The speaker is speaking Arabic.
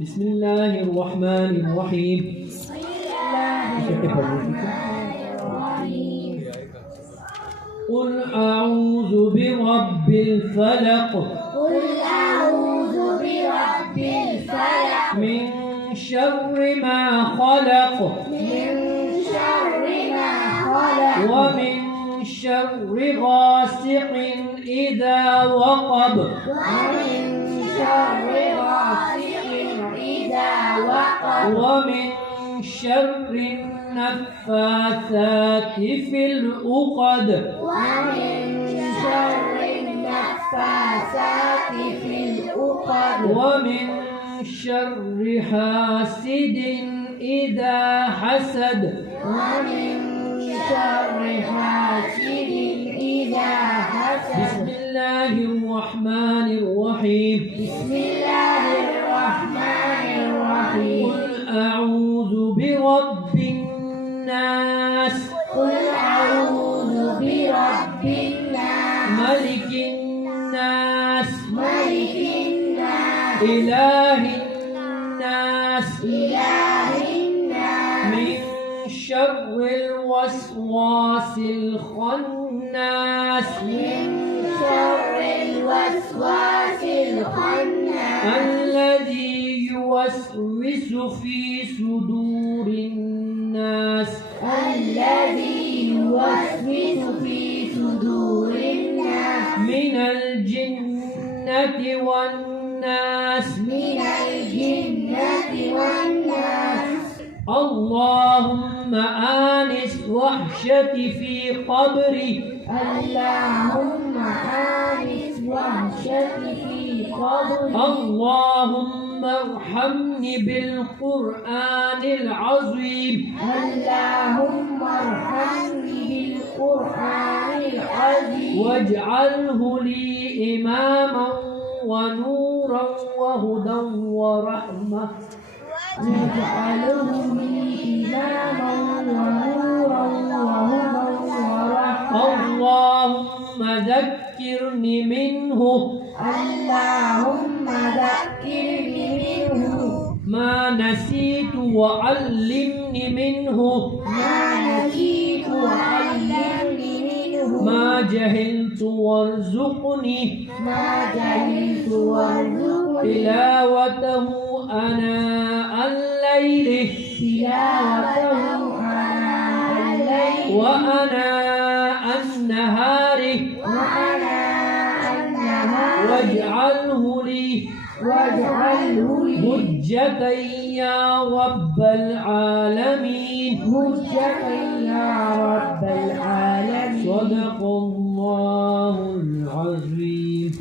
بسم الله الرحمن الرحيم. قل أعوذ برب الفلق. قل أعوذ برب الفلق. من شر ما خلق. من شر ما خلق. ومن شر غاسق إذا وقب. ومن شر غاسق إذا وقب. ومن شر النفاثات في العقد. ومن شر النفاثات في العقد. ومن شر حاسد إذا حسد. ومن شر حاسد إذا حسد. بسم الله الرحمن الرحيم. بسم الله الرحمن الرحيم. قل أعوذ برب الناس. قل أعوذ برب الناس. ملك الناس. ملك الناس. إله الناس. إله الناس. من شر الوسواس الخناس. من شر الوسواس الخناس. الذي يوسوس في صدور الناس. الذي يوسوس في صدور الناس. من الجنة والناس. من الجنة والناس. اللهم آنس وحشتي في قبري. اللهم آنس وحشتي في قبري. اللهم ارحمني بالقرآن العظيم. اللهم ارحمني بالقرآن العظيم. واجعله لي إماما ونورا وهدى ورحمة. واجعله لي إماما ونورا وهدى ورحمة. اللهم ذكرني منه. اللهم ذكرني منه ما نسيت وعلمني منه. ما نسيت وعلمني منه. ما جهلت وارزقني. ما جهلت وارزقني. تلاوته آناء الليل. تلاوته آناء الليل. وآناء النهار. وآناء النهار. واجعله لي واجعله لي حجة يا رب العالمين. حجة يا رب العالمين. صدق الله العظيم.